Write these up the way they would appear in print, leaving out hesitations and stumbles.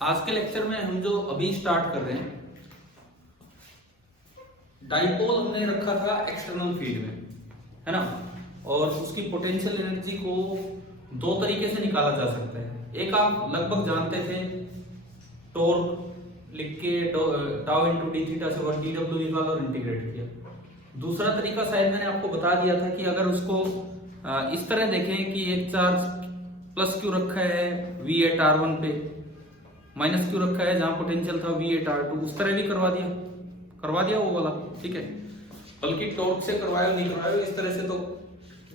आज के लेक्चर में हम जो अभी स्टार्ट कर रहे हैं, डाइपोल हमने रखा था एक्सटर्नल फील्ड में, है ना। और उसकी पोटेंशियल एनर्जी को दो तरीके से निकाला जा सकता है। एक आप लगभग जानते थे, टॉर्क लिख के टाउ इनटू डी थीटा से और dw निकाला और इंटीग्रेट किया। दूसरा तरीका शायद मैंने आपको बता दिया था कि अगर उसको इस तरह देखें कि एक चार्ज प्लस क्यू रखा है V एट R1 पे, माइनस क्यू रखा है जहां पोटेंशियल था V एट R2, उस तरह भी करवा दिया वो वाला, ठीक है। बल्कि टॉर्क से करवाया नहीं करवाया, इस तरह से तो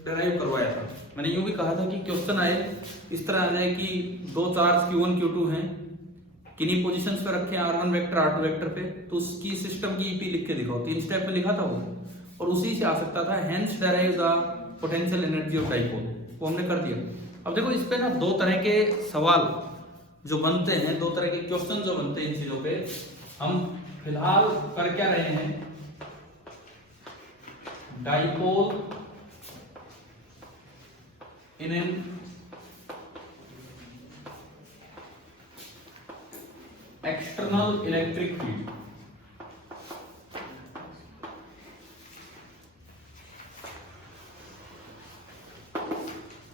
डिराइव करवाया था। मैंने यूं भी कहा था कि क्वेश्चन आए इस तरह आ जाए कि दो चार्ज Q1 Q2 हैं, किन्हीं पोजीशंस पे रखे हैं R1 वेक्टर R2 वेक्टर पे, तो उसकी सिस्टम की EP लिख के दिखाओ। 3 स्टेप में लिखा था वो, और उसी से आ सकता था hence derive the potential energy of dipole, वो हमने कर दिया। अब देखो इस पे ना दो तरह के सवाल जो बनते हैं, दो तरह के क्वेश्चन जो बनते हैं इन चीजों पे, हम फिलहाल कर क्या रहे हैं, dipole in an external electric field.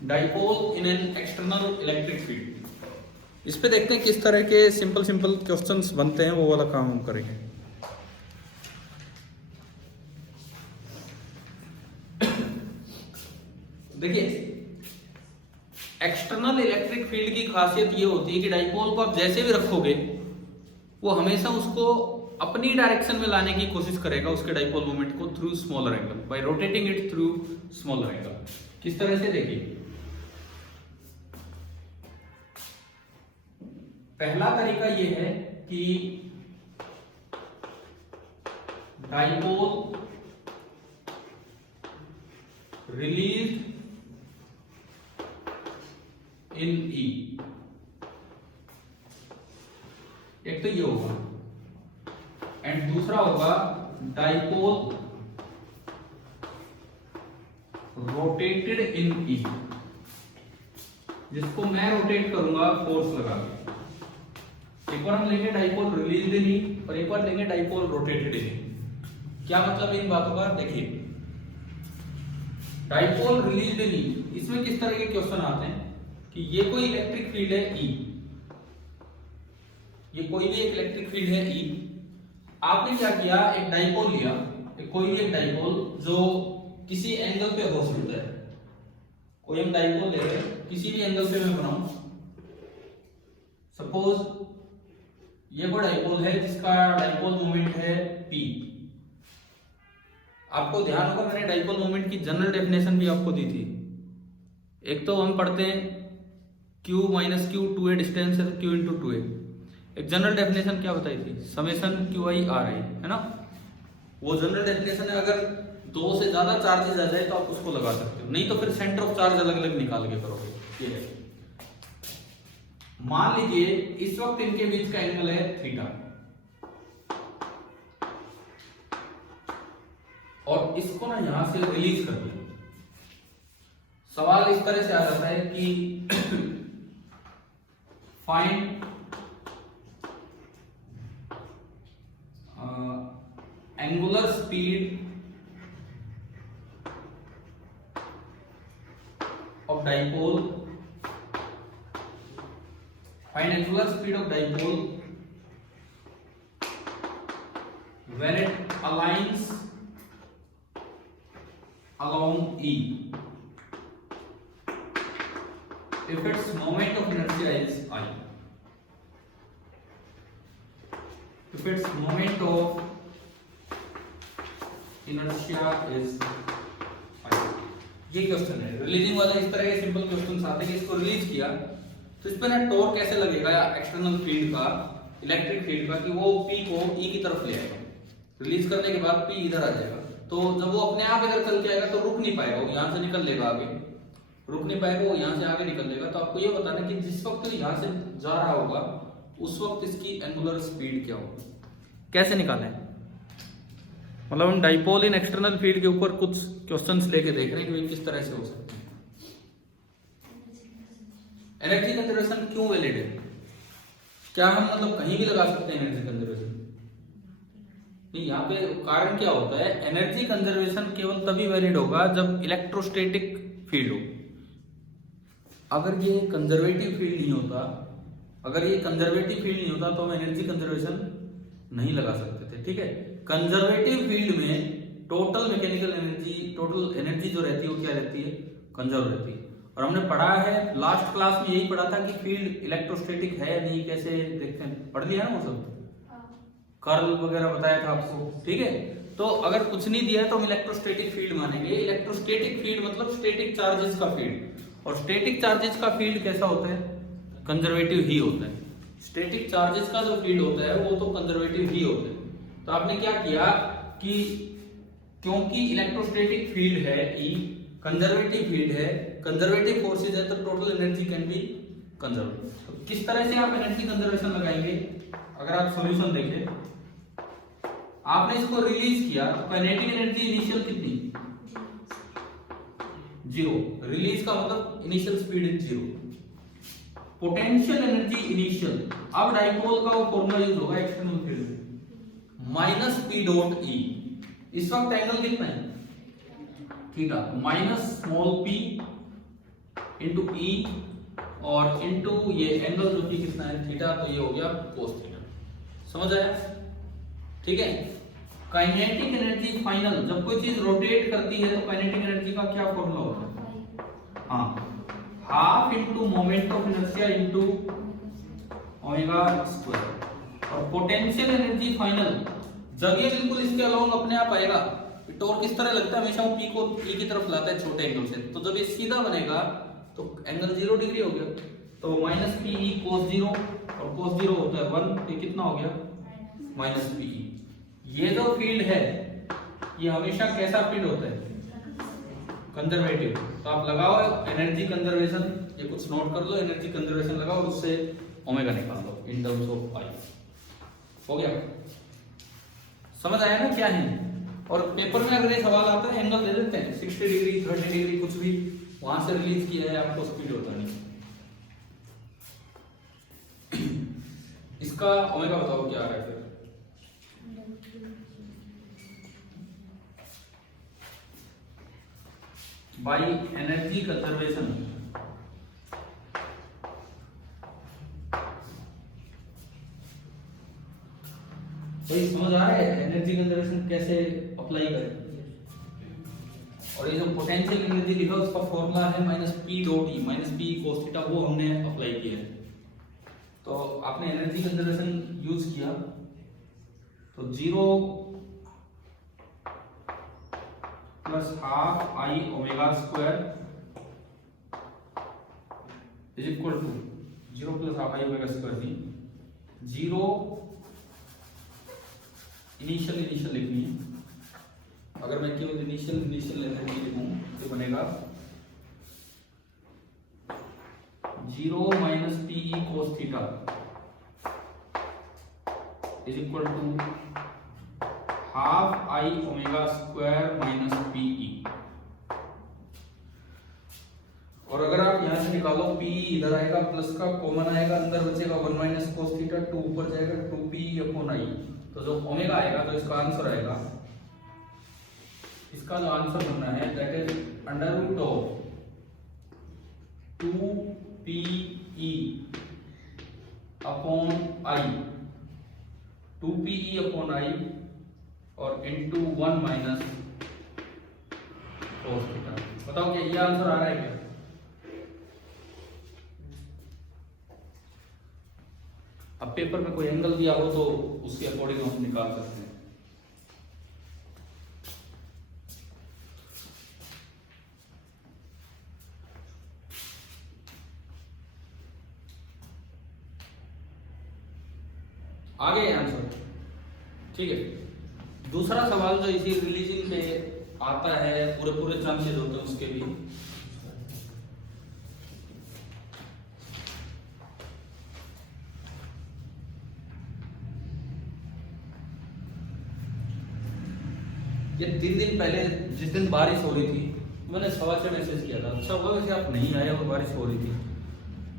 Dipole in an external electric field, इस पे देखते हैं किस तरह के सिंपल क्वेश्चंस बनते हैं, वो वाला काम हम करेंगे। देखिए, एक्सटर्नल इलेक्ट्रिक फील्ड की खासियत ये होती है कि डाइपोल को आप जैसे भी रखोगे वो हमेशा उसको अपनी डायरेक्शन में लाने की कोशिश करेगा, उसके डाइपोल मोमेंट को, through smaller angle, bye rotating it through smaller angle. किस तरह से, देखिए पहला तरीका ये है कि डाइपोल रिलीज्ड इन E, एक तो ये होगा, एंड दूसरा होगा डाइपोल रोटेटेड इन E, जिसको मैं रोटेट करूंगा फोर्स लगा के। एक बार हम लेंगे डाइपोल रिलीज्ड इन E और एक बार लेंगे डाइपोल रोटेटेड इन E। क्या मतलब इन बातों का, देखिए डाइपोल रिलीज्ड इन E, इसमें किस तरह के क्वेश्चन आते हैं कि ये कोई इलेक्ट्रिक फील्ड है E, ये कोई भी एक इलेक्ट्रिक फील्ड है E। आपने क्या किया, एक डाइपोल लिया, कोई भी एक डाइपोल जो किसी एंगल पे हो सकता है। कोई हम डाइपोल ले रहे हैं, किसी भी एंगल पे मैं बनाऊं, सपोज ये वो डाइपोल है जिसका डाइपोल मोमेंट है P। आपको ध्यान होगा मैंने डाइपोल मोमेंट की जनरल डेफिनेशन भी आपको दी थी। एक तो हम पढ़ते हैं Q minus Q, 2a distance है तो Q इंटू 2a। एक जनरल डेफिनेशन क्या बताई थी, समेशन QI RI, है ना। वो जनरल डेफिनेशन है, अगर दो से ज्यादा चार्जेस आ जाए तो आप उसको लगा सकते हो, नहीं तो फिर सेंटर ऑफ चार्ज अलग अलग निकाल के करोगे। ये है, मान लीजिए इस वक्त इनके बीच का एंगल है थीटा, और इसको ना यहां से रिलीज कर दिया। सवाल इस तरह से आ जाता है कि find angular speed of dipole, find angular speed of dipole when it aligns along E if its moment of inertia is I, if its moment of inertia is I। ये क्वेश्चन है रिलीजिंग वाला। इस तरह के simple question आते हैं कि इसको रिलीज किया तो इस पे ना टॉर्क कैसे लगेगा एक्सटर्नल फील्ड का, इलेक्ट्रिक फील्ड का, कि वो P को E की तरफ ले आएगा। रिलीज करने के बाद P इधर आ जाएगा, तो जब वो अपने आप इधर चल के आएगा तो रुक नहीं पाएगा, वो यहाँ से निकल लेगा आगे, रुक नहीं पाएगा, वो यहाँ से आगे निकल लेगा। तो आपको ये बताना कि जिस वक्त यहाँ से जा रहा होगा उस वक्त इसकी एंगुलर स्पीड क्या होगी, कैसे निकालें। मतलब हम डाइपोल इन एक्सटर्नल फील्ड के ऊपर कुछ क्वेश्चंस लेके देख रहे हैं कि किस तरह से हो सकते हैं। एनर्जी कंजर्वेशन क्यों वैलिड है? क्या हम मतलब कहीं भी लगा सकते हैं एनर्जी कंजर्वेशन? नहीं, यहाँ पे कारण क्या होता है, एनर्जी कंजर्वेशन केवल तभी वैलिड होगा जब इलेक्ट्रोस्टैटिक फील्ड हो। अगर ये कंजर्वेटिव फील्ड नहीं होता, अगर ये कंजर्वेटिव फील्ड नहीं होता तो हम एनर्जी कंजर्वेशन नहीं लगा सकते थे। ठीक है, कंजर्वेटिव फील्ड में total mechanical energy, total energy जो रहती है वो क्या रहती है, कंजर्व रहती है। और हमने पढ़ा है लास्ट क्लास में, यही पढ़ा था कि फील्ड इलेक्ट्रोस्टैटिक है या नहीं, कैसे देखते हैं, पढ़ लिया है ना वो सब, कर्ल वगैरह बताया था आपको। ठीक है, तो अगर कुछ नहीं दिया है तो हम इलेक्ट्रोस्टैटिक फील्ड मानेंगे। इलेक्ट्रोस्टैटिक फील्ड मतलब स्टैटिक चार्जेस का फील्ड, और स्टैटिक चार्जेस का फील्ड कैसा होता है, कंजर्वेटिव ही होता है। स्टैटिक चार्जेस का जो फील्ड होता है वो तो कंजर्वेटिव ही होता है। तो आपने क्या किया कि क्योंकि इलेक्ट्रोस्टैटिक फील्ड है ई, कंजर्वेटिव फील्ड है, कंजर्वेटिव फोर्सेज है, तो total energy can be conserve. तो किस तरह से आप एनर्जी कंजर्वेशन लगाएंगे, अगर आप सॉल्यूशन देखें, आपने इसको रिलीज किया तो काइनेटिक एनर्जी इनिशियल कितनी, 0। रिलीज का मतलब initial speed is 0। Potential energy initial, अब डाइपोल का वो फॉर्मूला यूज होगा एक्सटर्नल फील्ड में, माइनस पी डॉट ई। इस वक्त एंगल कितना है, theta, minus small p into E और इंटू ये एंगल जो कि कितना है, थीटा, तो ये हो गया कोस थीटा। समझ आया? ठीक है। काइनेटिक एनर्जी फाइनल, जब कोई चीज रोटेट करती है तो काइनेटिक एनर्जी का क्या फॉर्मूला होता है, हाँ, half into moment of inertia into omega square. और पोटेंशियल एनर्जी फाइनल, जब ये बिल्कुल इसके अलोंग अपने आप आएगा, टॉर्क किस तरह लगता है, हमेशा वो पी को ई की तरफ लाता है छोटे एंगल से, तो जब ये सीधा बनेगा तो एंगल 0 डिग्री हो गया, तो माइनस पी ई कोस 0, और कोस 0 होता है 1, तो ये कितना हो गया, माइनस पी ई। ये जो फील्ड है ये हमेशा कैसा फील्ड होता है, कंजर्वेटिव। तो आप लगाओ एनर्जी कंजर्वेशन, ये कुछ नोट कर लो, एनर्जी कंजर्वेशन लगाओ, उससे ओमेगा निकाल लो इन टर्म्स ऑफ पाई। हो गया, समझ आया ना क्या है? और पेपर में अगर ये सवाल आता है एंगल दे देते हैं 60 डिग्री 30 डिग्री कुछ भी, वहां से रिलीज किया है, आपको स्पीड होता नहीं। इसका ओमेगा बताओ क्या आ रहा है फिर, बाई एनर्जी कंजर्वेशन। भाई समझ आ रहा है एनर्जी कंजर्वेशन कैसे अप्लाई करें? और ये जो पोटेंशियल एनर्जी लिखा उसका फॉर्मूला है माइनस पी डॉट ई, माइनस पी कोस थीटा, वो हमने अप्लाई किया है। तो आपने एनर्जी कंजर्वेशन यूज किया तो 0 plus half I omega square is equal to 0 plus half I omega square थी, 0 इनिशियल लिखनी है। अगर मैं केवल इनिशियल एनर्जी लिखूं तो बनेगा 0 minus P E cos theta is equal to half I omega square minus P E. और अगर आप यहां से निकालो पी इधर आएगा, प्लस का कॉमन आएगा, अंदर बचेगा 1 माइनस कोस थीटा, 2 ऊपर जाएगा 2p अपॉन आई। तो जो ओमेगा आएगा तो इसका आंसर आएगा, इसका जो आंसर बनना है that is under root of 2pe upon I, 2pe upon I और इंटू 1 माइनस कोस थीटा। बताओ क्या ये आंसर आ रहा है क्या? अब पेपर में कोई एंगल दिया हो तो उसके अकॉर्डिंग हम निकाल सकते हैं। आगे आंसर ठीक है। दूसरा सवाल जो इसी रिलीजन पे आता है, पूरे चांसेस होते हैं उसके भी। ये 3 दिन पहले जिस दिन बारिश हो रही थी मैंने सवाल मैसेज किया था, अच्छा हुआ वैसे आप नहीं आए और बारिश हो रही थी,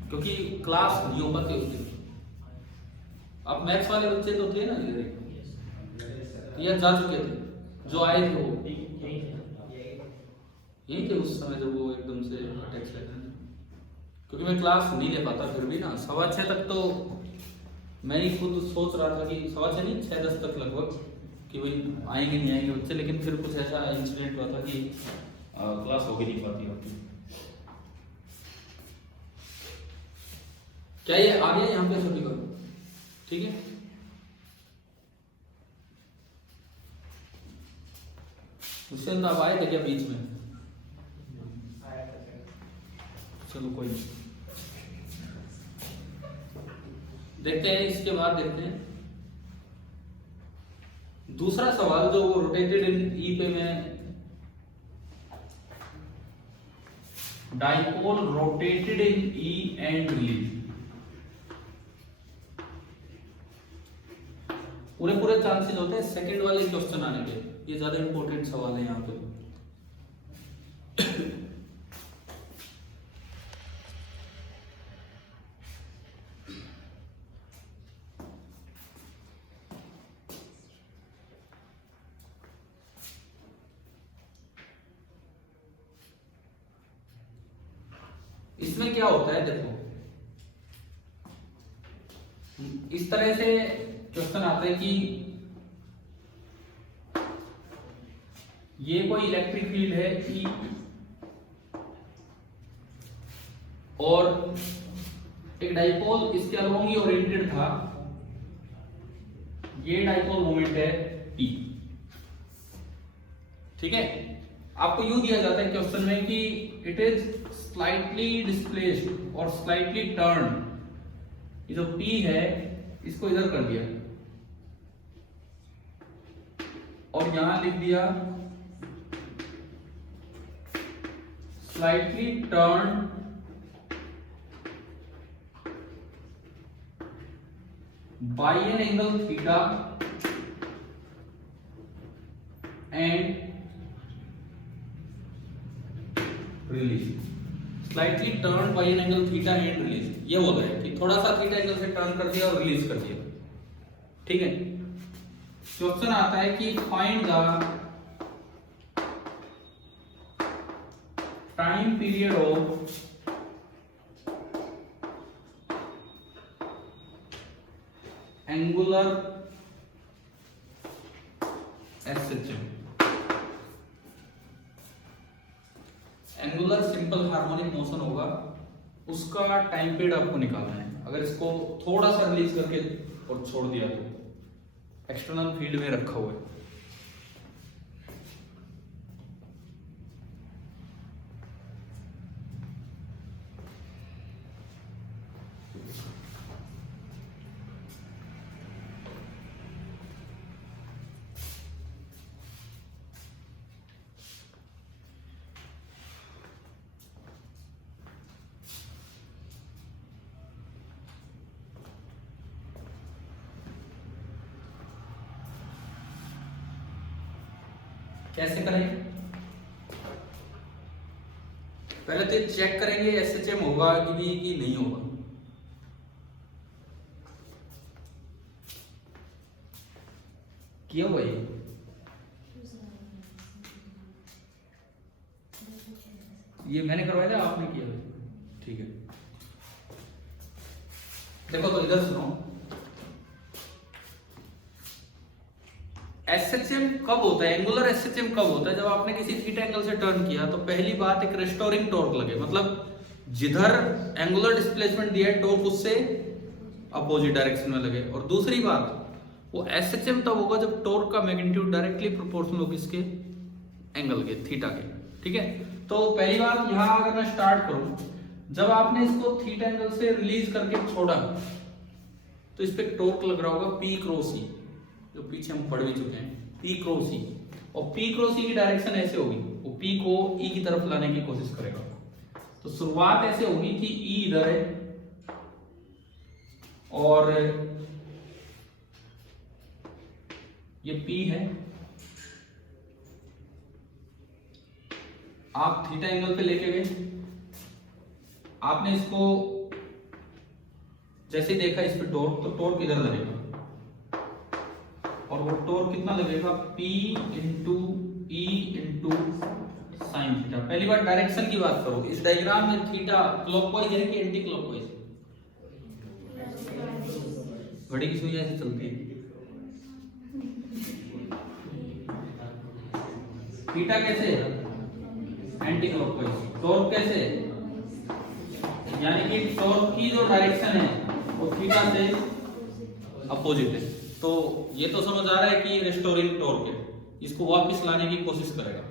क्योंकि क्लास नहीं हो पाती उस दिन। आप मैथ्स वाले बच्चे तो थे ना इधर, या जा चुके थे जो आए थे वो यही थे उस समय जब वो एकदम से अटैक्स लगा? क्योंकि मैं क्लास नहीं ले पाता फिर भी ना, 6:15 तक तो मैं ही खुद सोच रहा था कि 6:15 नहीं 6:10 तक लगभग कि भाई आएंगे नहीं आएंगे बच्चे, लेकिन फिर कुछ ऐसा इंसिडेंट हुआ था कि क्लास हो ही नहीं पाती आपकी। क्या ये आ गया यहाँ पे सभी का? ठीक है, उससे अंदर आप आए थे क्या बीच में? चलो कोई नहीं, देखते हैं इसके बाद देखते हैं दूसरा सवाल जो रोटेटेड इन ई पे मैं dipole rotated in E and release, पूरे चांसेस होते हैं सेकंड वाले क्वेश्चन आने के, ये ज्यादा इंपॉर्टेंट सवाल है यहाँ पे। इसमें क्या होता है देखो, इस तरह से क्वेश्चन आता है कि ये कोई इलेक्ट्रिक फील्ड है E और एक डाइपोल इसके अलोंग ही ओरिएंटेड था, ये डाइपोल मोमेंट है P। ठीक है, आपको यूं दिया जाता है क्वेश्चन में कि इट इज स्लाइटली डिस्प्लेस्ड और स्लाइटली टर्न, ये जो P है इसको इधर कर दिया और यहां लिख दिया slightly turn by an angle theta and release, slightly turn by an angle theta and release, ये बोल रहे हैं कि थोड़ा सा थीटा एंगल से टर्न कर दिया और रिलीज कर दिया। ठीक है, क्वेश्चन आता है कि find the time period of angular SHM, angular simple harmonic motion होगा, उसका टाइम पीरियड आपको निकालना है। अगर इसको थोड़ा सा रिलीज करके और छोड़ दिया तो एक्सटर्नल फील्ड में रखा हुआ है। कैसे करेंगे? पहले तो चेक करेंगे SHM होगा कि नहीं होगा। किया हुआ ये मैंने करवाया था, आपने किया? ठीक है, देखो तो इधर सुनो, SHM कब होता है, एंगुलर SHM कब होता है? जब आपने किसी थीटा एंगल से टर्न किया तो पहली बात एक रेस्टोरिंग टॉर्क लगे, मतलब जिधर एंगुलर डिस्प्लेसमेंट दिया है टॉर्क उससे अपोजिट डायरेक्शन में लगे। और दूसरी बात, वो SHM तब होगा जब टॉर्क का मैग्नीट्यूड डायरेक्टली प्रोपोर्शनल हो किसके, एंगल के, थीटा के। ठीक है, तो पहली बात यहां अगर मैं स्टार्ट करूं, जब आपने इसको थीटा एंगल से रिलीज करके छोड़ा तो इस पे टॉर्क लग रहा होगा P क्रॉस E, जो पीछे हम पढ़ भी चुके हैं, P क्रॉस E, और P क्रॉस E की डायरेक्शन ऐसे होगी, वो P को E की तरफ लाने की कोशिश करेगा। तो शुरुआत ऐसे होगी कि E इधर है और ये P है, आप थीटा एंगल पे लेके गए, आपने इसको जैसे ही देखा इस पे टॉर्क, तो टॉर्क इधर लगेगा, और वो टॉर्क कितना लगेगा, P into E into sine theta. पहली बार डायरेक्शन की बात करो, इस डायग्राम में थीटा क्लॉकवाइज है कि एंटी क्लॉकवाइज? घड़ी की सुई ऐसे चलती है। थीटा कैसे? Anti clockwise. टॉर्क कैसे? यानी कि टॉर्क की जो डायरेक्शन है वो थीटा से अपोजिट है। तो ये तो समझ आ रहा है कि रेस्टोरिंग टॉर्क है, इसको वापस लाने की कोशिश करेगा।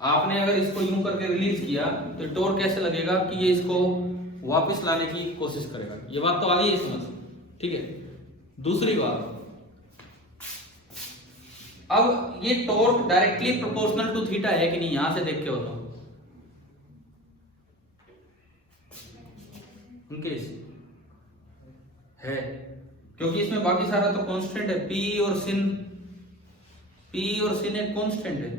आपने अगर इसको यूं करके रिलीज किया तो टॉर्क कैसे लगेगा कि ये इसको वापस लाने की कोशिश करेगा। ये बात तो आ गई है समझ, ठीक है। दूसरी बात, अब ये torque directly proportional to theta है कि नहीं, यहां से देख के बताओ। उनके है, क्योंकि इसमें बाकी सारा तो कांस्टेंट है। पी और सिन एक कांस्टेंट है।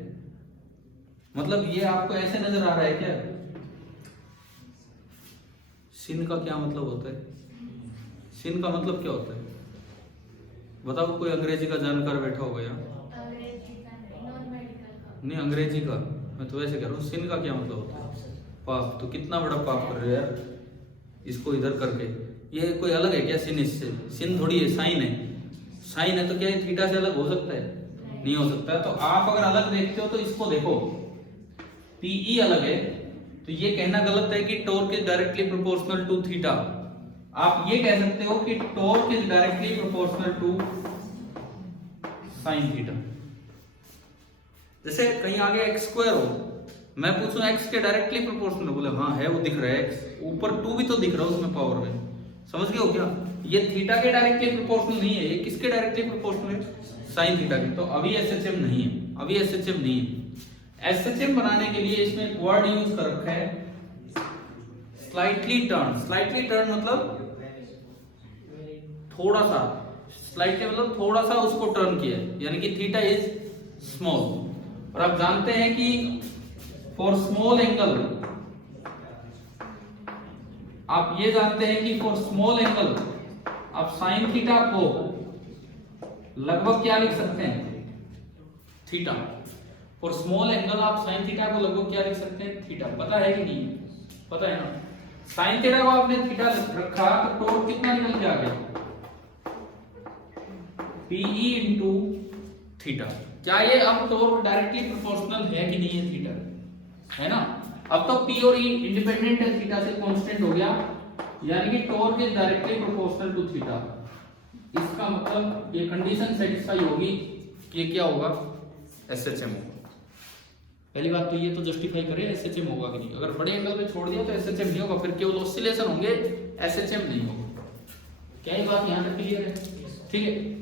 मतलब ये आपको ऐसे नजर आ रहा है क्या? सिन का क्या मतलब होता है? सिन का मतलब क्या होता है बताओ, कोई अंग्रेजी का जानकार बैठा होगा यहाँ? नहीं, अंग्रेजी का मैं तो वैसे कह रहा हूँ। सिन का क्या मतलब होता है? पाप। तो कितना बड़ा पाप कर रहे हो यार इसको इधर करके। ये कोई अलग है क्या सिन? इससे सिन थोड़ी है, साइन है। साइन है तो क्या ये थीटा से अलग हो सकता है? नहीं हो सकता है। तो आप अगर अलग देखते हो तो इसको देखो, पीई अलग है, तो ये कहना गलत है कि torque is directly proportional to theta. आप ये कह सकते हो कि torque is directly proportional to sine theta. जैसे कहीं आगे एक्स स्क्वायर हो, मैं पूछूं एक्स के डायरेक्टली प्रोपोर्शनल, बोले हाँ है, वो दिख रहा है एक्स, ऊपर 2 भी तो दिख रहा है उसमें पावर में, समझ गए हो क्या? ये थीटा के डायरेक्टली प्रोपोर्शनल नहीं है, ये किसके डायरेक्टली प्रोपोर्शनल है? साइन थीटा के। तो अभी एसएचएम नहीं है, अभी एसएचएम नहीं है। एसएचएम बनाने के लिए इसमें एक वर्ड यूज कर रखा है, स्लाइटली टर्न। स्लाइटली टर्न मतलब थोड़ा सा, स्लाइटली मतलब थोड़ा सा उसको टर्न किया, यानी कि थीटा इज स्मॉल। और आप जानते हैं कि फॉर स्मॉल एंगल, आप ये जानते हैं कि फॉर स्मॉल एंगल आप साइन थीटा को लगभग क्या लिख सकते हैं? थीटा। फॉर स्मॉल एंगल आप साइन थीटा को लगभग क्या लिख सकते हैं? थीटा। पता है कि नहीं? पता है ना। साइन थीटा को आपने थीटा रखा तो टॉर्क कितना निकल के आ गया? PE into theta. क्या ये अब टॉर्क डायरेक्टली प्रोपोर्शनल है कि नहीं है थीटा? है ना। अब तो पी और ई इंडिपेंडेंट है, थीटा से कांस्टेंट हो गया, यानी कि torque is directly proportional to theta. इसका मतलब ये कंडीशन सेटिस्फाई होगी कि क्या होगा? एसएचएम होगा। पहली बात तो ये तो जस्टिफाई करे एसएचएम होगा कि नहीं। अगर बड़े एंगल पे छोड़ दिया तो एसएचएम नहीं होगा, फिर केवल ऑसिलेशन होंगे, एसएचएम नहीं होगा। क्या ये बात यहां तक क्लियर है? ठीक है।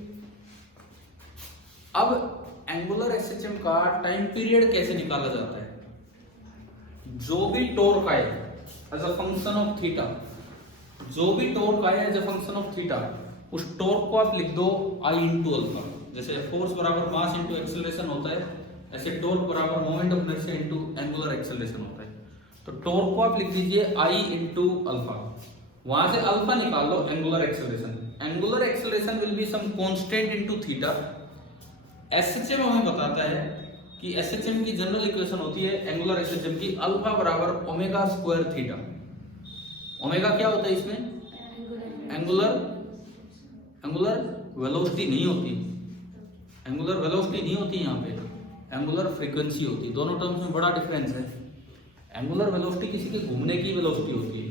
अब एंगुलर एसएचएम का टाइम पीरियड कैसे निकाला जाता है? जो भी टॉर्क आए as a function of theta, जो भी टॉर्क आए as a function of theta, उस टॉर्क को आप लिख दो आई इंटू अल्फा। जैसे फोर्स बराबर मास इंटू एक्सेलरेशन होता है, ऐसे टॉर्क बराबर moment of inertia into angular acceleration होता है। तो टॉर्क को आप लिख दीजिए आई इंटू अल्फा, वहां से अल्फा निकाल लो angular acceleration. Angular acceleration will be some constant into theta. SHM हमें बताता है कि एसएचएम की जनरल इक्वेशन होती है एंगुलर एसएचएम की, अल्फा बराबर ओमेगा स्क्वायर थीटा। ओमेगा क्या होता है इसमें? एंगुलर वेलोसिटी नहीं होती, एंगुलर वेलोसिटी नहीं होती यहाँ पे, एंगुलर फ्रीक्वेंसी होती है। दोनों टर्म्स में बड़ा डिफरेंस है। एंगुलर वेलोसिटी किसी के घूमने की वेलोसिटी होती है,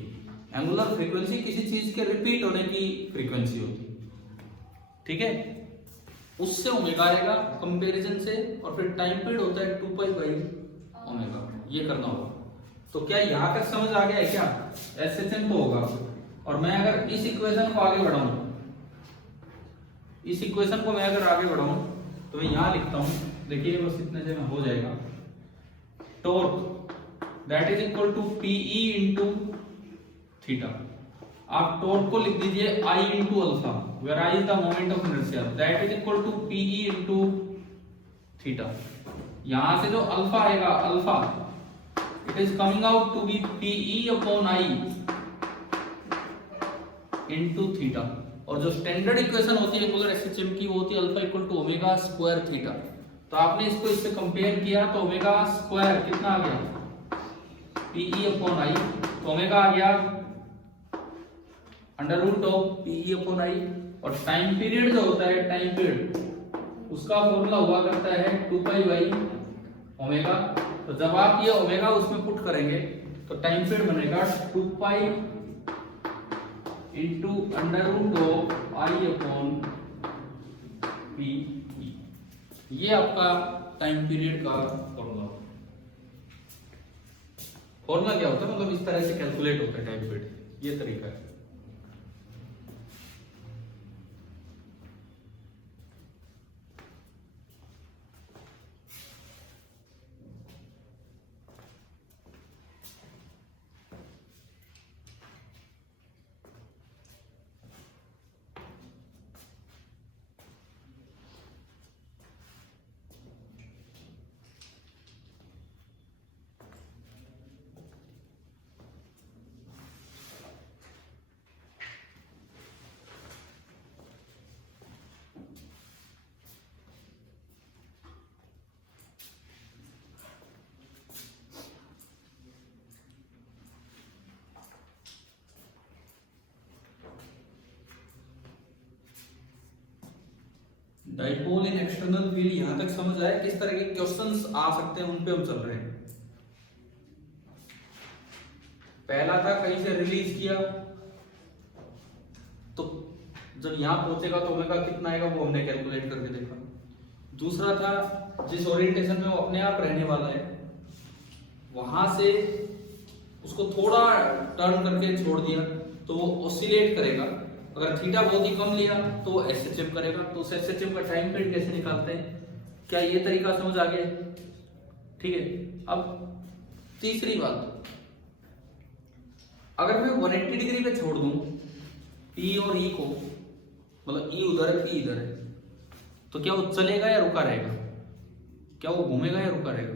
एंगुलर फ्रीक्वेंसी किसी चीज के रिपीट होने की फ्रीक्वेंसी होती है। ठीक है, उससे ओमेगा आएगा कंपैरिजन से, और फिर टाइम पीरियड होता है 2 पाई ओमेगा। ये करना होगा। तो क्या यहां तक समझ आ गया है क्या? एसएचएम तो होगा। और मैं अगर इस इक्वेशन को आगे बढ़ाऊं, इस इक्वेशन को मैं अगर आगे बढ़ाऊं तो मैं यहां लिखता हूं, देखिए बस इतने से में हो जाएगा। Torque that is equal to PE into theta. आप टॉर्क को लिख दीजिए I into alpha, where I is the moment of inertia, that is equal to PE into theta. यहां से जो अल्फा आएगा, alpha it is coming out to be PE upon I into theta. और जो standard equation होती है regular SHM की वो होती है alpha equal to omega square theta. तो आपने इसको इससे कंपेयर किया तो ओमेगा स्क्वायर कितना आ गया, पीई अपॉन आई। तो ओमेगा आ गया under root of PE upon I. और टाइम पीरियड जो होता है, टाइम पीरियड उसका फॉर्मूला हुआ करता है 2 पाई बाई ओमेगा। तो जब आप ये ओमेगा उसमें पुट करेंगे तो टाइम पीरियड बनेगा 2 pi into under root of I upon P. ये आपका टाइम पीरियड का फॉर्मूला। फॉर्मूला क्या होता है, मतलब इस तरह से कैलकुलेट होता है टाइम पीरियड, ये तरीका है। डाइपोल इन एक्सटर्नल फील्ड, यहां तक समझ आया किस तरह के क्वेश्चंस आ सकते हैं, उन पे हम चल रहे हैं। पहला था कहीं से रिलीज किया तो जब यहां पहुंचेगा तो ओमेगा कितना आएगा वो हमने कैलकुलेट करके देखा। दूसरा था जिस ओरिएंटेशन में वो अपने आप रहने वाला है वहां से उसको थोड़ा टर्न करके छोड़ दिया तो वो ऑसिलेट करेगा। अगर थीटा बहुत ही कम लिया तो वो एसएचएम करेगा। तो उस एसएचएम का टाइम पीरियड कैसे निकालते हैं, क्या ये तरीका समझ आ गया? ठीक है। अब तीसरी बात, अगर मैं 180 डिग्री पे छोड़ दूं पी और ई को, मतलब ई उधर है पी इधर है, तो क्या वो चलेगा या रुका रहेगा? क्या वो घूमेगा या रुका रहेगा?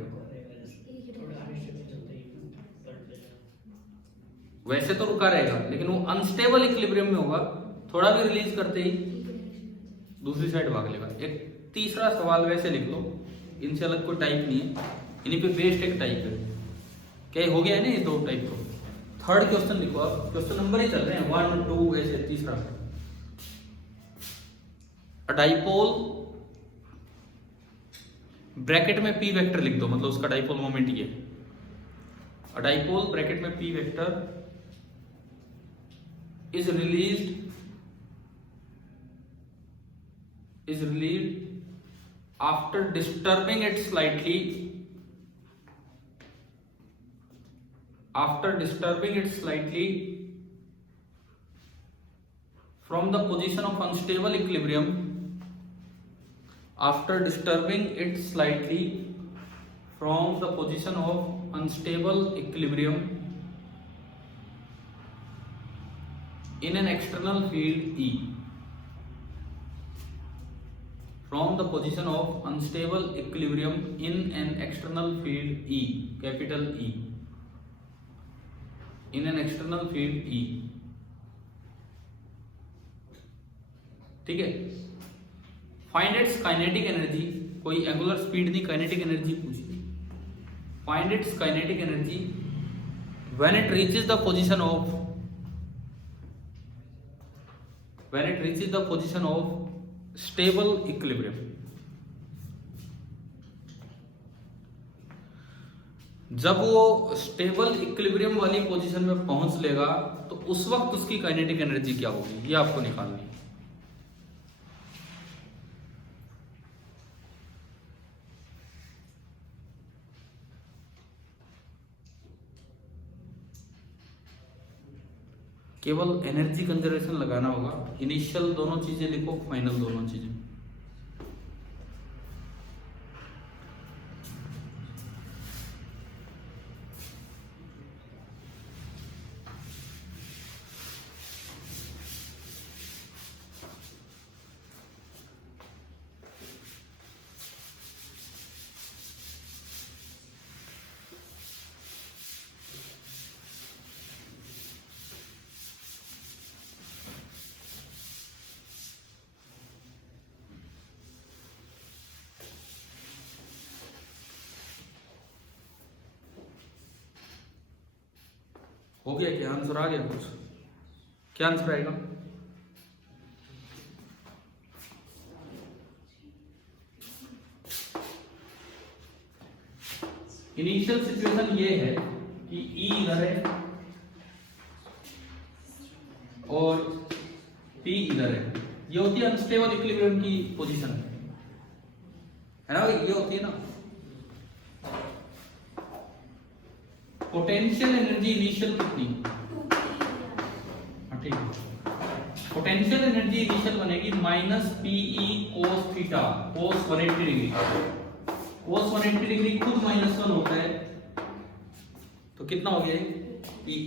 वैसे तो रुका रहेगा लेकिन वो अनस्टेबल इक्विलिब्रियम में होगा, थोड़ा भी रिलीज करते ही दूसरी साइड भाग लेगा। एक तीसरा सवाल वैसे लिख लो, इनसे अलग कोई टाइप नहीं है, इन्हीं पे बेस्ड एक टाइप है। क्या हो गया है ना ये दो टाइप को। थर्ड क्वेश्चन लिखो आप, क्वेश्चन नंबर ही चल रहे हैं 1 2 ऐसे। तीसरा डाइपोल ब्रैकेट में पी वेक्टर लिख दो, मतलब उसका डाइपोल मोमेंट ये। डाइपोल ब्रैकेट में P vector is released after disturbing it slightly from the position of unstable equilibrium, after disturbing it slightly from the position of unstable equilibrium in an external field E, from the position of unstable equilibrium in an external field E, capital E, in an external field E। ठीक है। Find its kinetic energy, कोई angular speed नहीं, kinetic energy पूछी। Find its kinetic energy when it reaches the position of stable equilibrium। जब वो stable equilibrium वाली position में पहुंच लेगा तो उस वक्त उसकी काइनेटिक एनर्जी क्या होगी, ये आपको निकालनी है। केवल एनर्जी कंजर्वेशन लगाना होगा। इनिशियल दोनों चीजें लिखो, फाइनल दोनों चीजें। हो गया क्या? आंसर आ गया कुछ? क्या आंसर आएगा? इनिशियल सिचुएशन ये है कि ई इधर है और पी इधर है। ये होती है अनस्टेबल इक्विलिब्रियम की पोजीशन, है ना भाई? ये होती है ना पोटेंशियल एनर्जी इनिशियल कितनी? हाँ ठीक है। पोटेंशियल एनर्जी इनिशियल बनेगी minus PE cos theta cos 180 degree. Cos 180 degree खुद -1 होता है, तो कितना हो गया पीई।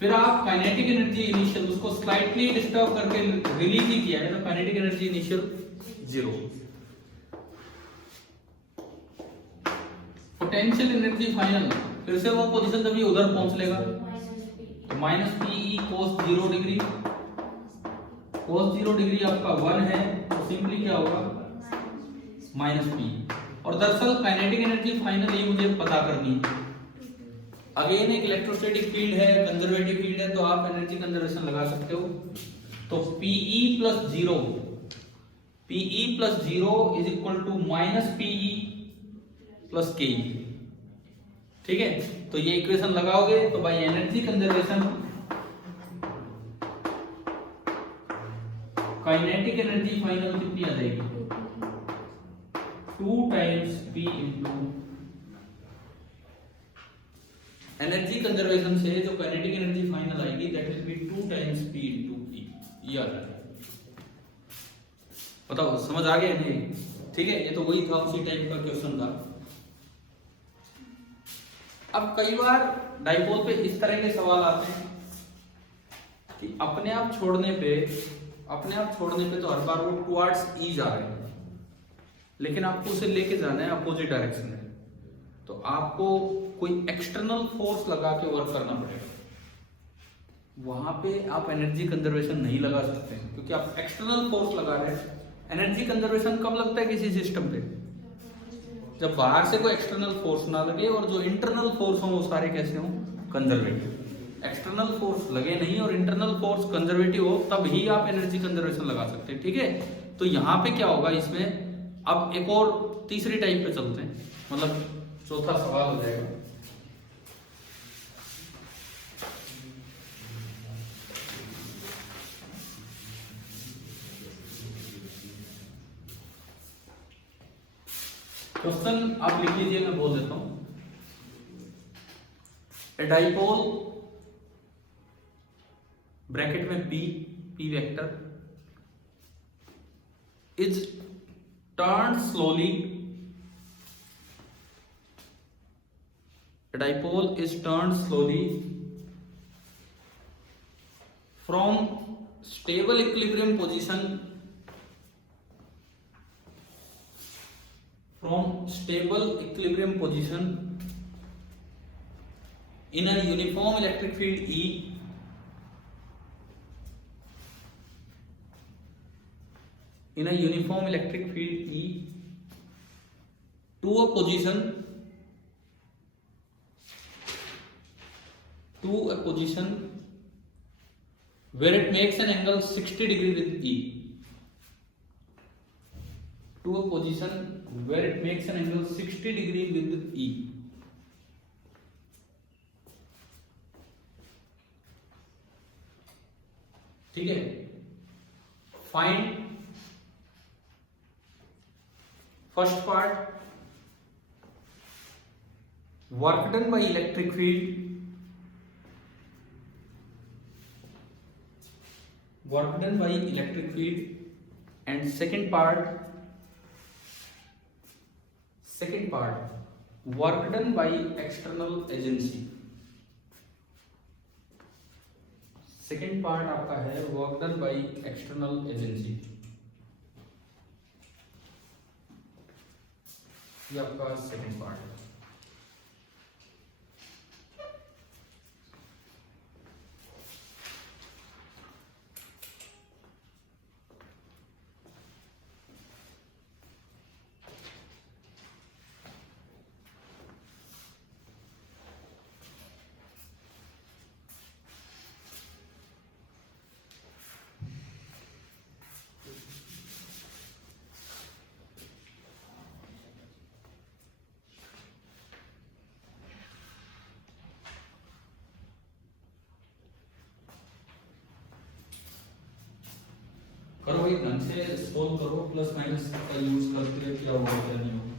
फिर आप काइनेटिक एनर्जी इनिशियल उसको स्लाइटली डिस्टर्ब करके रिलीज ही किया है, तो kinetic energy initial 0। Potential energy final फिर से वो पोजीशन जब ये उधर पहुंच लेगा तो माइनस पीई कोस 0 डिग्री। कोस 0 डिग्री आपका 1 है, तो सिंपली क्या होगा माइनस पी। और दरअसल काइनेटिक एनर्जी फाइनल ये मुझे पता करनी है। अगेन एक इलेक्ट्रोस्टैटिक फील्ड है, कंजर्वेटिव फील्ड है, तो आप एनर्जी कंजर्वेशन लगा सकते हो। तो Pe plus 0 is equal to minus PE plus K. ठीक है, तो ये इक्वेशन लगाओगे तो भाई energy conservation kinetic energy final कितनी आ जाएगी 2 times P into energy conservation से जो काइनेटिक एनर्जी फाइनल आएगी that will be 2 times P into E। ये आ जाएगा। बताओ समझ आ गया नहीं? ठीक है, ये तो वही था, उसी टाइप का क्वेश्चन था। अब कई बार डाइपोल पे इस तरह के सवाल आते हैं कि अपने आप छोड़ने पे तो हर बार वो टुवर्ड्स ई जा रहे हैं, लेकिन आपको उसे लेके जाना है अपोजिट डायरेक्शन में, तो आपको कोई एक्सटर्नल फोर्स लगा के वर्क करना पड़ेगा। वहां पे आप एनर्जी कंजर्वेशन नहीं लगा सकते क्योंकि आप एक्सटर्नल फोर्स लगा रहे हैं। एनर्जी कंजर्वेशन कब लगता है किसी सिस्टम पे? जब बाहर से कोई एक्सटर्नल फोर्स ना लगे और जो इंटरनल फोर्स हो वो सारे कैसे हो कंजर्वेटिव। एक्सटर्नल फोर्स लगे नहीं और इंटरनल फोर्स कंजर्वेटिव हो तब ही आप एनर्जी कंजर्वेशन लगा सकते हैं। ठीक है, तो यहाँ पे क्या होगा इसमें, अब एक और तीसरी टाइप पे चलते हैं, मतलब चौथा सवाल हो जाएगा। क्वेश्चन आप लिख लीजिए, मैं बोल देता हूं। ए डाइपोल ब्रैकेट में P vector is turn slowly. A dipole is turned slowly from stable equilibrium position in a uniform electric field E to a position where it makes an angle 60 degree with E. To a position where it makes an angle 60 degree with E. ठीक है, find first part work done by electric field, and second part work done by external agency। Second part आपका है work done by external agency. ये आपका second part है। करो भाई ढंग से सोल्व करो, प्लस माइनस का यूज करके क्या होगा क्या नहीं होगा।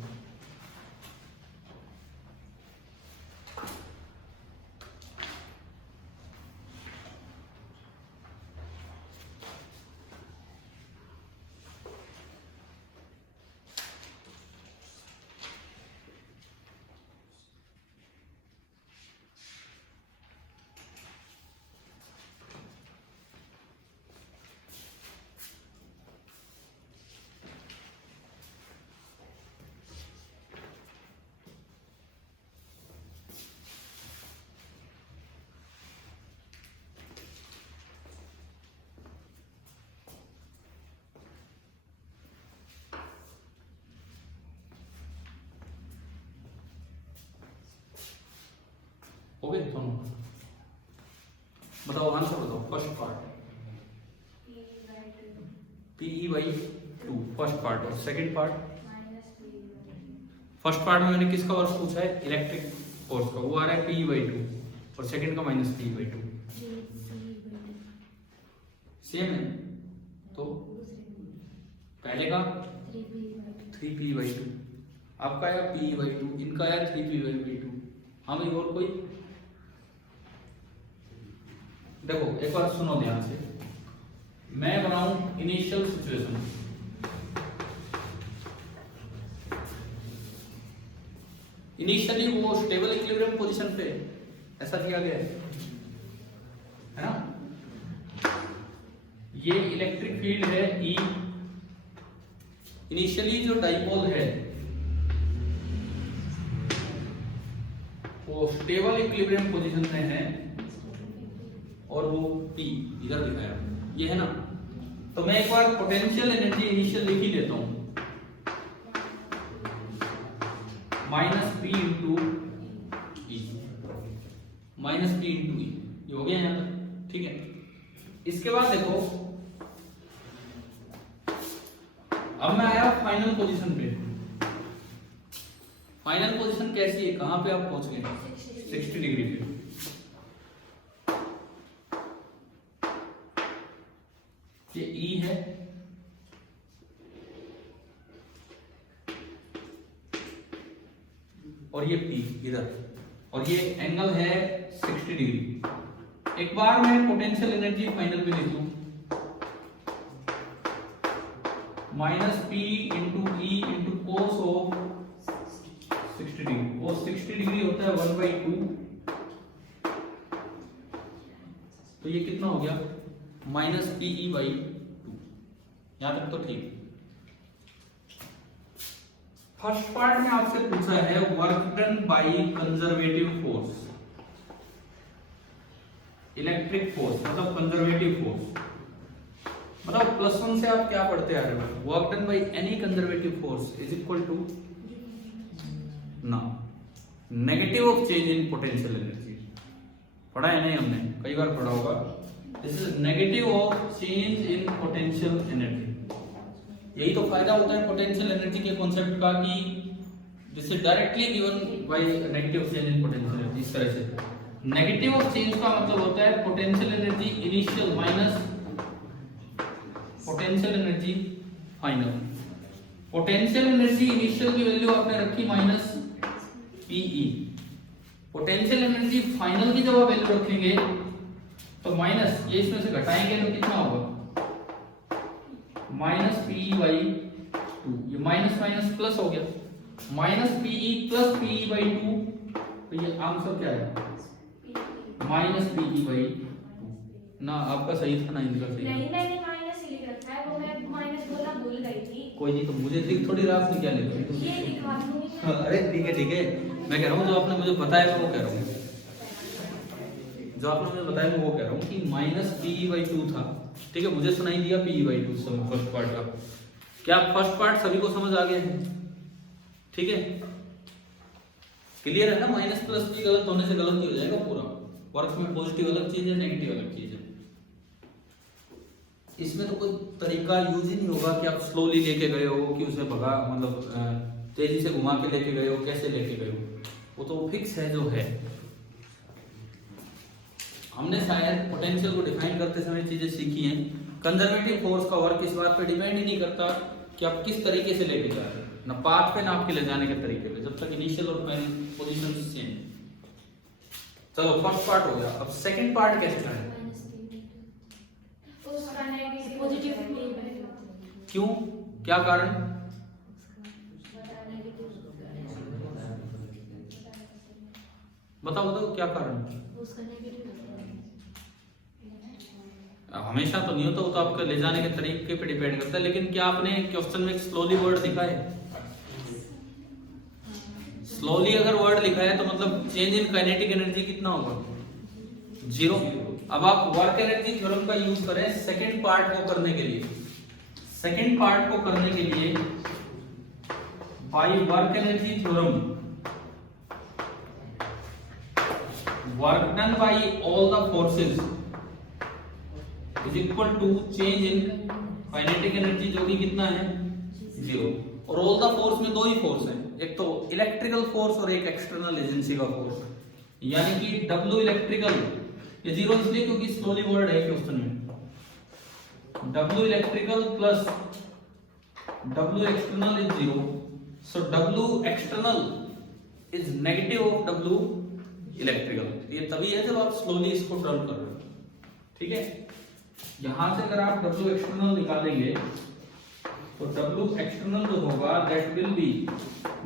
हो गए दोनों? बताओ आंसर बताओ। First part Pe/2 first part, और सेकंड पार्ट फर्स्ट पार्ट में मैंने किसका वर्क पूछा है? इलेक्ट्रिक फोर्स का, वो आ रहा है Pe/2 और सेकंड का -P/2 सेम है। तो पहले का 3P/2, आपका आया Pe/2, इनका आया 3P/2। हाँ भाई और कोई? देखो एक बार सुनो ध्यान से, मैं बनाऊं इनिशियल सिचुएशन। इनिशियली वो स्टेबल इक्विलिब्रियम पोजीशन पे ऐसा दिया गया है ना। ये इलेक्ट्रिक फील्ड है E। इनिशियली जो डाइपोल है वो स्टेबल इक्विलिब्रियम पोजीशन में है, और वो P इधर दिखाया ये है ना। तो मैं एक बार पोटेंशियल एनर्जी इनिशियल लिख ही लेता हूं, -P into E, -P into E, ये हो गया यहां तक, ठीक है। इसके बाद देखो अब मैं आया फाइनल पोजीशन पे। फाइनल पोजीशन कैसी है, कहां पे आप पहुंच गए? 60 डिग्री पे। ये E है, और ये P इधर, और ये एंगल है 60 डिग्री। एक बार मैं पोटेंशियल एनर्जी फाइनल में लिख लूं, -P into E into cos of 60 degree, और 60 डिग्री होता है 1/2। तो ये कितना हो गया? -Pe/2। यहां तक तो ठीक। फर्स्ट पार्ट में आपसे पूछा है work done by conservative force. Electric force मतलब कंजर्वेटिव फोर्स, मतलब +1 से आप क्या पढ़ते आ रहे हो? Work done by any conservative force is equal to ना negative of change in potential energy. पढ़ा है नहीं हमने? कई बार पढ़ा होगा। This is negative of change in potential energy. यही तो फायदा होता है पोटेंशियल एनर्जी के कॉन्सेप्ट का कि this is directly given by negative of change in potential energy. इस तरह से नेगेटिव ऑफ चेंज का मतलब होता है potential energy initial minus potential energy final. Potential energy initial की वैल्यू आपने रखी -Pe। पोटेंशियल एनर्जी फाइनल की जब आप वैल्यू रखेंगे तो माइनस, ये इसमें से घटाएंगे तो कितना होगा? -Pe/2। ये माइनस माइनस प्लस हो गया, -Pe प्लस Pe/2। तो ये आंसर क्या है? -Pe/2 ना। आपका सही था ना, इनका सही? नहीं, मैंने माइनस ही लिख रखा है, वो मैं माइनस बोलना भूल गई थी। कोई नहीं, तो मुझे लिख थोड़ी रहा, आपने क्या लिखा? ये लिखवा दूंगी मैं। अरे ठीक है ठीक है, मैं कह रहा हूँ जो आपने मुझे बताया मैं वो कह रहा हूँ, जो आपने मुझे बताया मैं वो कह रहा हूँ कि -Pe/2 था, ठीक है। मुझे सुनाई दिया Pe/2 फर्स्ट पार्ट का। क्या फर्स्ट पार्ट सभी को समझ आ गया है? ठीक है, क्लियर है ना? माइनस प्लस की गलत होने से गलत ही हो जाएगा पूरा। वर्क में पॉजिटिव अलग चीज है, नेगेटिव अलग चीज है। इसमें तो कोई तरीका यूज ही नहीं होगा कि आप स्लोली लेके गए हो, कि उसे भगा मतलब तेजी से घुमा के लेके गए हो, कैसे लेके गए हो, वो तो फिक्स है जो है। हमने शायद पोटेंशियल को डिफाइन करते समय चीजें सीखी हैं, कंजर्वेटिव फोर्स का वर्क इस बात पे डिपेंड ही नहीं करता कि आप किस तरीके से लेके जा रहे हैं, ना पाथ पे ना आपके ले जाने के तरीके पे, जब तक इनिशियल और फाइनल पोजीशन सेम। चलो फर्स्ट पार्ट हो गया, अब सेकंड पार्ट कैसे करें? उसका नेगेटिव पॉजिटिव क्यों, क्या कारण? बताओ बताओ क्या कारण? उसका नेगेटिव हमेशा तो नहीं होता, वो तो आपके ले जाने के तरीके पे डिपेंड करता है। लेकिन क्या आपने क्वेश्चन में स्लोली वर्ड लिखा है? स्लोली अगर वर्ड लिखा है तो मतलब चेंज इन काइनेटिक एनर्जी कितना होगा? 0। अब आप वर्क एनर्जी थ्योरम का यूज करें सेकंड पार्ट को करने के लिए। सेकंड पार्ट को करने के लिए by work energy theorem, work done by all the forces is equal to change in kinetic energy, जो कि कितना है? 0। और ऑल द फोर्स में दो ही फोर्स है, एक तो इलेक्ट्रिकल फोर्स और एक एक्सटर्नल एजेंसी का फोर्स, यानी कि W इलेक्ट्रिकल, ये 0 इसलिए क्योंकि स्लोली वर्ड है क्वेश्चन में। W electrical plus W external is 0, so W external is negative of W electrical. ये तभी है जब आप स्लोली इसको टर्न कर रहे हो, ठीक है। यहां से अगर आप W एक्सटर्नल निकालेंगे तो W एक्सटर्नल जो होगा that will B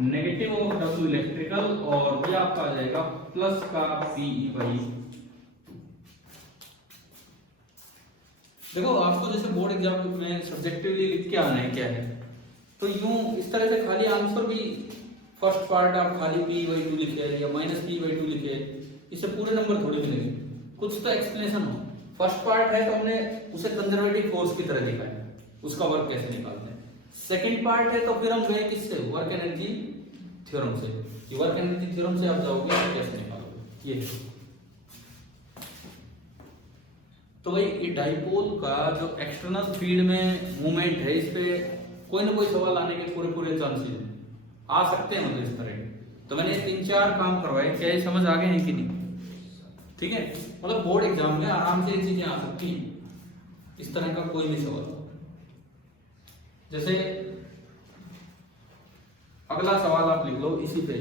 negative of W electrical, और ये आपका आ जाएगा प्लस का PE/। देखो आपको जैसे बोर्ड एग्जाम में सब्जेक्टिवली लिख के आना है क्या है, तो यूं इस तरह से खाली आंसर भी फर्स्ट पार्ट आप खाली P/2 लिखे या -P/2 लिखे, इससे पूरे नंबर थोड़ी मिलेंगे, कुछ तो एक्सप्लेनेशन हो। फर्स्ट पार्ट है तो हमने उसे कंजर्वेटिव फोर्स की तरह लिखा है, उसका वर्क कैसे निकालते हैं। सेकंड पार्ट है तो फिर हम गए किससे? वर्क एनर्जी थ्योरम से, कि वर्क एनर्जी थ्योरम से आप जाओगे तो कैसे निकालोगे ये। तो भाई ये डाइपोल का जो एक्सटर्नल फील्ड में मूवमेंट है, इस पे कोई ना कोई सवाल आने के पूरे चांसेस आ सकते हैं, मतलब इस तरह। तो मैंने 3-4 काम करवाए, क्या ये समझ आ गए हैं कि नहीं? ठीक है, मतलब बोर्ड एग्जाम में आराम से ये चीजें आ सकती हैं, इस तरह का कोई भी सवाल। जैसे अगला सवाल आप लिख लो, इसी पे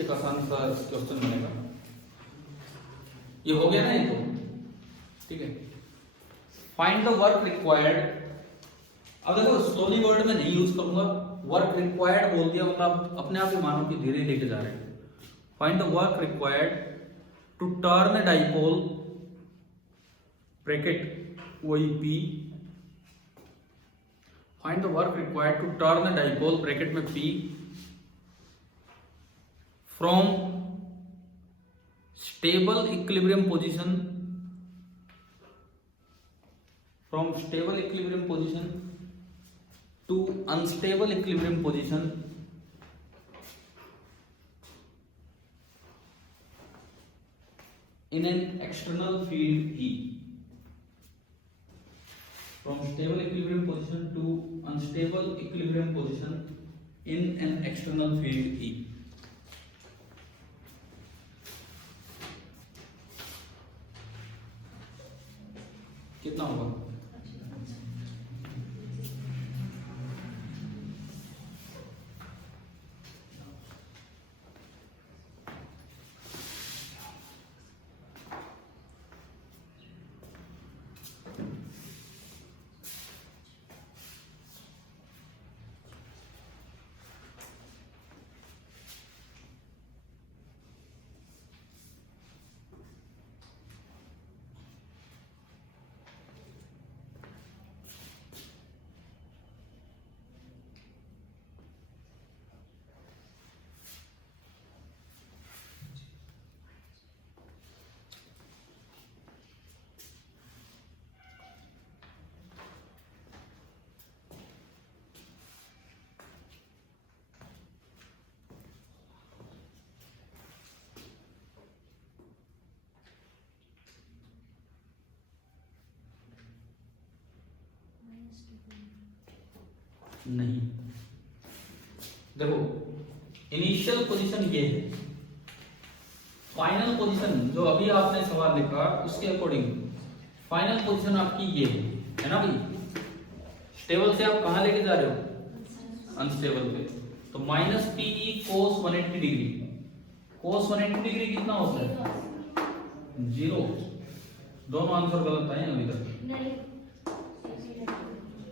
एक आसान सा क्वेश्चन बनेगा। ये हो गया ना ये तो, ठीक है। फाइंड द वर्क रिक्वायर्ड, अब देखो स्लोली वर्ड में नहीं यूज करूंगा, वर्क रिक्वायर्ड बोल दिया मतलब अपने आप ही मानो कि धीरे लेके जा रहे हैं। Find the work required to turn dipole bracket वही P, find the work required to turn dipole bracket में P from stable equilibrium position, from stable equilibrium position to unstable equilibrium position in an external field E, from stable equilibrium position to unstable equilibrium position in an external field E. कितना होगा? नहीं, देखो initial position ये है, final position जो अभी आपने सवाल लिखा उसके अकॉर्डिंग फाइनल पोजीशन आपकी ये है ना भाई। स्टेबल से आप कहाँ लेके जा रहे हो, अनस्टेबल पे। तो माइनस पीई कोस 180 डिग्री, कोस 180 डिग्री कितना होता है, 0। दोनों आंसर गलत आए हैं अभी तक।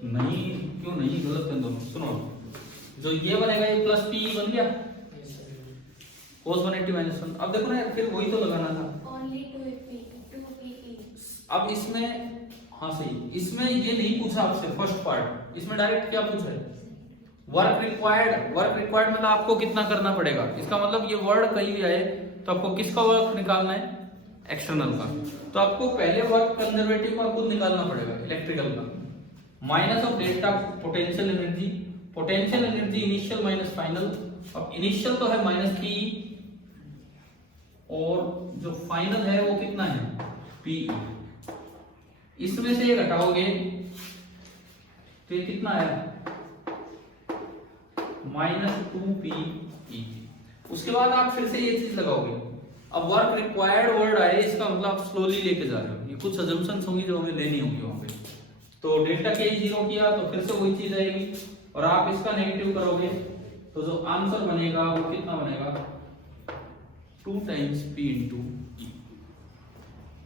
नहीं, क्यों नहीं, गलत है दोनों। सुनो, जो ये बनेगा ये प्लस पीई बन गया, कोस 180 माइनस 1। अब देखो ना यार, फिर वही तो लगाना था। Only 2PE। अब इसमें, हाँ सही, इसमें ये नहीं पूछा आपसे फर्स्ट पार्ट, इसमें डायरेक्ट क्या पूछा है, वर्क रिक्वायर्ड। वर्क रिक्वायर्ड मतलब आपको कितना करना पड़ेगा, इसका मतलब ये वर्ड कहीं भी आए तो आपको किसका वर्क निकालना है, एक्सटर्नल का। तो आपको पहले वर्क कंजर्वेटिव का खुद निकालना पड़ेगा, इलेक्ट्रिकल का। Minus of delta potential energy, potential energy initial minus final. अब इनिशियल तो है माइनस पी, और जो फाइनल है वो कितना है, पी। इसमें से ये घटाओगे तो ये कितना है, -2PE। उसके बाद आप फिर से ये चीज लगाओगे। अब वर्क रिक्वायर्ड वर्ड आए, इसका मतलब आप स्लोली लेके जा रहे हो, ये कुछ अजम्पशंस होंगी जो हमें लेनी होंगी वहां पे। तो डेल्टा के 0 किया तो फिर से वही चीज आएगी, और आप इसका नेगेटिव करोगे तो जो आंसर बनेगा वो कितना बनेगा, 2 टाइम्स P इंटू E।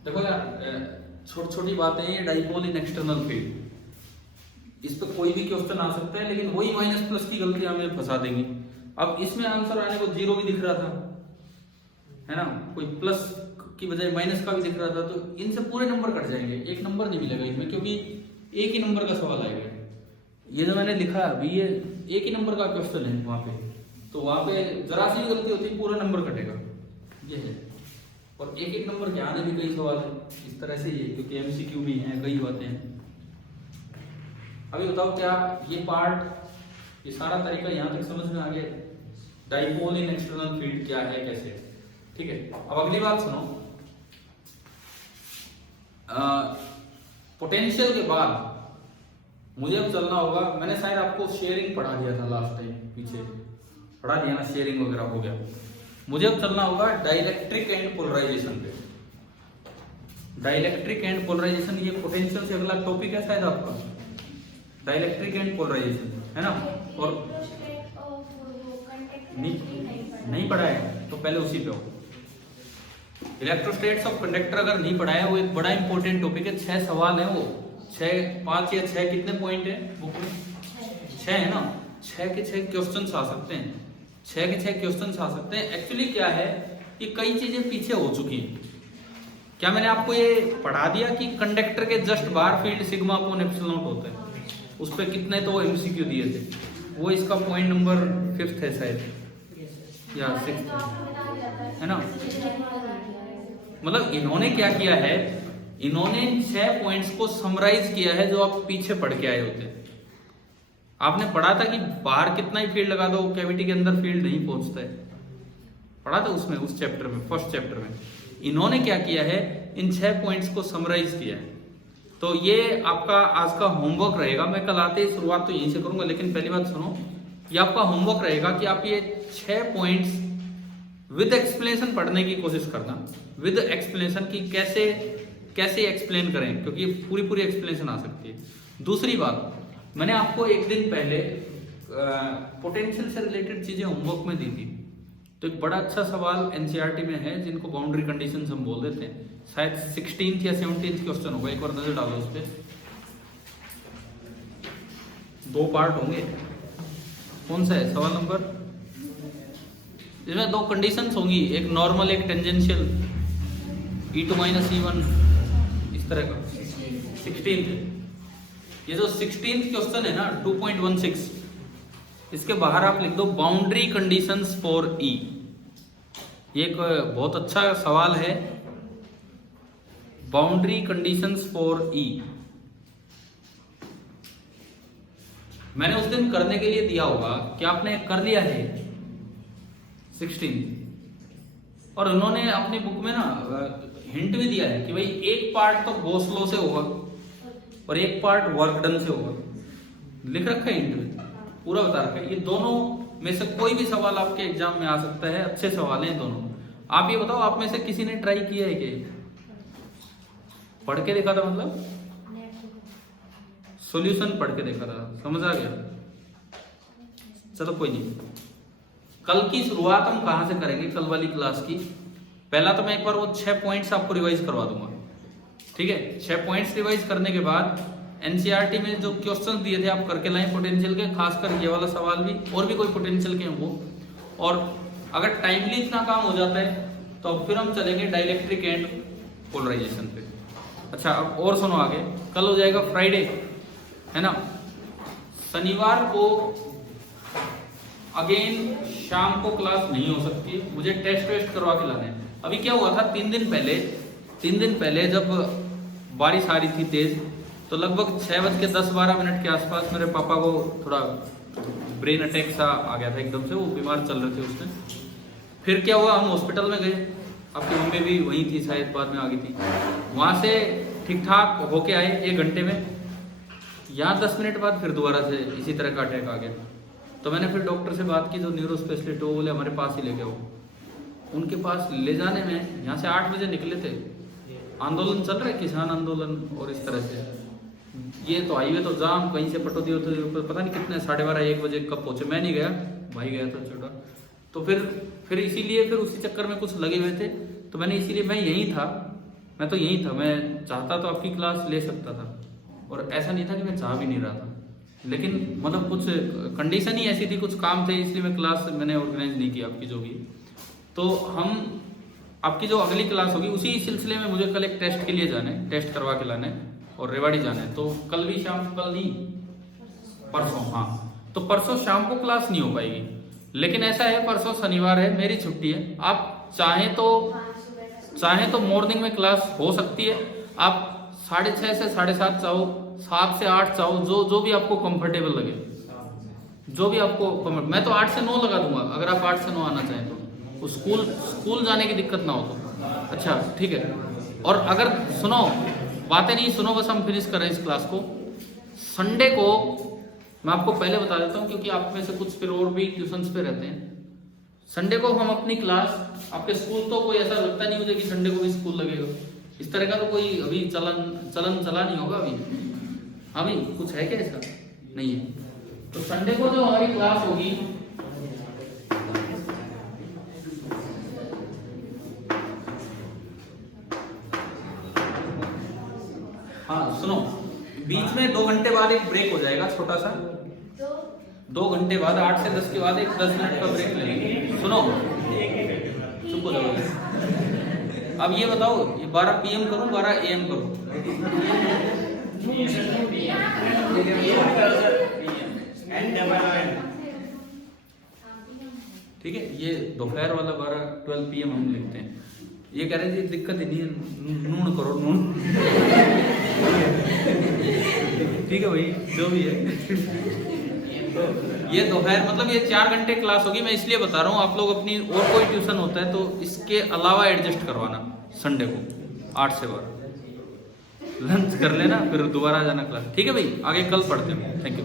देखो यार, छोटी छोटी बातें हैं, डाइपोल इन एक्सटर्नल फील्ड, इस पे कोई भी क्वेश्चन आ सकता है, लेकिन वही माइनस प्लस की गलती हमें फंसा देंगी। अब इसमें आंसर आने को 0 भी दिख रहा था, है ना, कोई प्लस की बजाय माइनस का भी दिख रहा था, तो इनसे पूरे नंबर कट जाएंगे, एक नंबर नहीं मिलेगा इसमें, क्योंकि एक ही नंबर का सवाल आएगा। ये जो मैंने लिखा अभी, ये एक ही नंबर का क्वेश्चन है वहां पे, तो वहां पे जरा सी गलती होती है पूरा नंबर कटेगा, ये है। और एक एक नंबर के आने भी कई सवाल है इस तरह से, ये क्योंकि एमसीक्यू भी हैं, कई बातें हैं। अभी बताओ क्या ये पार्ट, ये सारा तरीका यहाँ तक समझ में आ गया, डाइपोल इन एक्सटर्नल फील्ड क्या है, कैसे, ठीक है। अब अगली बात सुनो, पोटेंशियल के बाद मुझे अब चलना होगा। मैंने शायद आपको शेयरिंग पढ़ा दिया था लास्ट टाइम, पीछे पढ़ा दिया ना, शेयरिंग वगैरह हो गया। मुझे अब चलना होगा डाइलेक्ट्रिक एंड पोलराइजेशन पे। डाइलेक्ट्रिक एंड पोलराइजेशन, ये पोटेंशियल से अगला टॉपिक है शायद आपका, डाइलेक्ट्रिक एंड पोलराइजेशन, है ना। और नहीं पढ़ा है तो पहले उसी पे हो। इलेक्ट्रोस्टेट्स ऑफ कंडक्टर अगर नहीं पढ़ा है, वो एक बड़ा इंपॉर्टेंट टॉपिक है। 6 सवाल है वो, 5 या 6 कितने पॉइंट है बुक में, 6 है ना, 6 के 6 क्वेश्चन आ सकते हैं, 6 के 6 क्वेश्चन आ सकते हैं। एक्चुअली क्या है, ये कई चीजें पीछे हो चुकी हैं। क्या मैंने आपको ये पढ़ा दिया कि कंडक्टर के जस्ट बाहर field sigma upon epsilon not होता है, उस पर कितने तो एमसीक्यू दिए थे, वो इसका पॉइंट नंबर 5 है शायद या 6 है ना। मतलब इन्होंने क्या किया है, इन्होंने 6 पॉइंट्स को समराइज किया है जो आप पीछे पढ़ के आए होते। आपने पढ़ा था कि बाहर कितना ही फील्ड लगा दो कैविटी के अंदर फील्ड नहीं पहुंचता है, पढ़ा था उसमें, उस चैप्टर में, फर्स्ट चैप्टर में। इन्होंने क्या किया है, इन 6 पॉइंट्स को समराइज किया है। तो ये आपका आज का होमवर्क रहेगा। मैं कल आते ही शुरुआत तो यहीं से करूंगा, लेकिन पहली बात सुनो, ये आपका होमवर्क रहेगा कि आप ये 6 पॉइंट्स विद एक्सप्लेनेशन पढ़ने की कोशिश करना, विद एक्सप्लेनेशन की कैसे एक्सप्लेन करें, क्योंकि पूरी पूरी एक्सप्लेनेशन आ सकती है। दूसरी बात, मैंने आपको एक दिन पहले पोटेंशियल से रिलेटेड चीजें होमवर्क में दी थी, तो एक बड़ा अच्छा सवाल एनसीईआरटी में है जिनको बाउंड्री कंडीशंस हम बोल देते हैं, शायद 16th या 17th क्वेश्चन होगा, एक बार नजर डालो उस पर। 2 पार्ट होंगे। कौन सा है सवाल नंबर, इसमें 2 कंडीशंस होंगी, एक नॉर्मल एक टेंजेंशियल, E2 - E1 इस तरह का। 16th, ये जो 16th क्वेश्चन है ना 2.16, इसके बाहर आप लिख दो बाउंड्री कंडीशंस फॉर E। ये एक बहुत अच्छा सवाल है, बाउंड्री कंडीशंस फॉर E। मैंने उस दिन करने के लिए दिया होगा, क्या आपने कर लिया है 16? और उन्होंने अपनी बुक में ना हिंट भी दिया है कि भाई एक पार्ट तो गॉस लॉ से होगा और एक पार्ट वर्क डन से होगा, लिख रखा है हिंट में, पूरा बता रखा है। ये दोनों में से कोई भी सवाल आपके एग्जाम में आ सकता है, अच्छे सवाल हैं दोनों। आप ये बताओ, आप में से किसी ने ट्राई किया है क्या, पढ़ के देखा था मतलब? सॉल्यूशन पढ़ के देखा था, समझ आ गया? चलो कोई नहीं। कल की शुरुआत हम कहाँ से करेंगे कल वाली क्लास की? पहला तो मैं एक बार वो 6 पॉइंट्स आपको रिवाइज करवा दूंगा, ठीक है? 6 पॉइंट्स रिवाइज करने के बाद एनसीईआरटी में जो क्वेश्चन दिए थे आप करके लाएं पोटेंशियल के, खासकर ये वाला सवाल भी, और भी कोई पोटेंशियल के हैं वो। और अगर टाइमली इतना काम हो जाता है तो फिर हम चलेंगे डाइलेक्ट्रिक एंड पोलराइजेशन पे। अच्छा, अब और सुनो आगे। कल हो जाएगा फ्राइडे, है ना? शनिवार को अगेन शाम को क्लास नहीं हो सकती, मुझे टेस्ट करवा के लाने हैं। अभी क्या हुआ था, 3 दिन पहले जब बारिश आ रही थी तेज, तो लगभग 6:10-12 के आसपास मेरे पापा को थोड़ा ब्रेन अटैक सा आ गया था एकदम से, वो बीमार चल रहे थे उस दिन। फिर क्या हुआ, हम हॉस्पिटल में गए, आपकी मम्मी भी वहीं थी शायद, बाद में आ गई थी। वहां से ठीक ठाक होके आए 1 घंटे में, यहाँ 10 मिनट बाद फिर दोबारा से इसी तरह का अटैक आ गया। तो मैंने फिर डॉक्टर से बात की, जो न्यूरो स्पेशलिस्ट, वो बोले हमारे पास ही ले गए। उनके पास ले जाने में यहाँ से 8 बजे निकले थे, आंदोलन चल रहा है, किसान आंदोलन और इस तरह से। ये तो हाईवे तो जाम, कहीं से पटौदी होते पता नहीं कितने 12:30-1 बजे कब पहुंचे। मैं नहीं गया, भाई गया था छोटा। तो फिर इसीलिए फिर उसी चक्कर में कुछ लगे हुए थे, तो मैंने इसीलिए मैं यहीं था, मैं चाहता तो आपकी क्लास ले सकता था, और ऐसा नहीं था कि मैं चाह भी नहीं रहा था, लेकिन मतलब कुछ कंडीशन ही ऐसी थी, कुछ काम थे, इसलिए मैं क्लास मैंने ऑर्गेनाइज नहीं की आपकी जो भी। तो हम आपकी जो अगली क्लास होगी उसी सिलसिले में मुझे कल एक टेस्ट के लिए जाना है, टेस्ट करवा के लाना है और रेवाड़ी जाना है। तो कल भी शाम, कल नहीं परसों, हाँ, तो परसों शाम को क्लास नहीं हो पाएगी, लेकिन ऐसा है परसों शनिवार है, मेरी छुट्टी है। आप चाहें तो मॉर्निंग में क्लास हो सकती है, आप 6:30 से 7:30 चाहो, 7 से 8 चाहो, जो भी आपको कंफर्टेबल लगे, जो भी आपको मैं तो 8 से 9 लगा दूंगा, अगर आप 8 से 9 आना चाहें तो स्कूल जाने की दिक्कत ना हो तो। अच्छा ठीक है। और अगर सुनो, बातें नहीं सुनो, बस हम फिनिश कर रहे हैं इस क्लास को। संडे को मैं आपको पहले बता देता हूँ, क्योंकि आप में से कुछ फिर और भी ट्यूशंस पे रहते हैं। संडे को हम अपनी क्लास, आपके स्कूल तो कोई ऐसा लगता नहीं मुझे कि संडे को भी स्कूल लगेगा, इस तरह का तो कोई अभी चलन चला नहीं होगा अभी कुछ है क्या ऐसा? नहीं है। तो संडे को जो हमारी क्लास होगी, हाँ सुनो, बीच में 2 घंटे बाद एक ब्रेक हो जाएगा छोटा सा, 2 घंटे बाद 8 से 10 के बाद एक 10 मिनट का ब्रेक लेंगे। सुनो, चुप हो जाओ। अब ये बताओ, ये 12 PM करूं 12 AM करूं? ठीक है, ये दोपहर वाला 12 PM हम लिखते हैं। ये कह रहे थे दिक्कत ही नहीं है, नून करो नून। ठीक है भाई, जो भी है। ये दोपहर मतलब ये 4 घंटे क्लास होगी, मैं इसलिए बता रहा हूँ। आप लोग अपनी और कोई ट्यूशन होता है तो इसके अलावा एडजस्ट करवाना संडे को 8 से 12, लंच कर लेना, फिर दोबारा जाना क्लास। ठीक है भाई, आगे कल पढ़ते हैं। Thank you.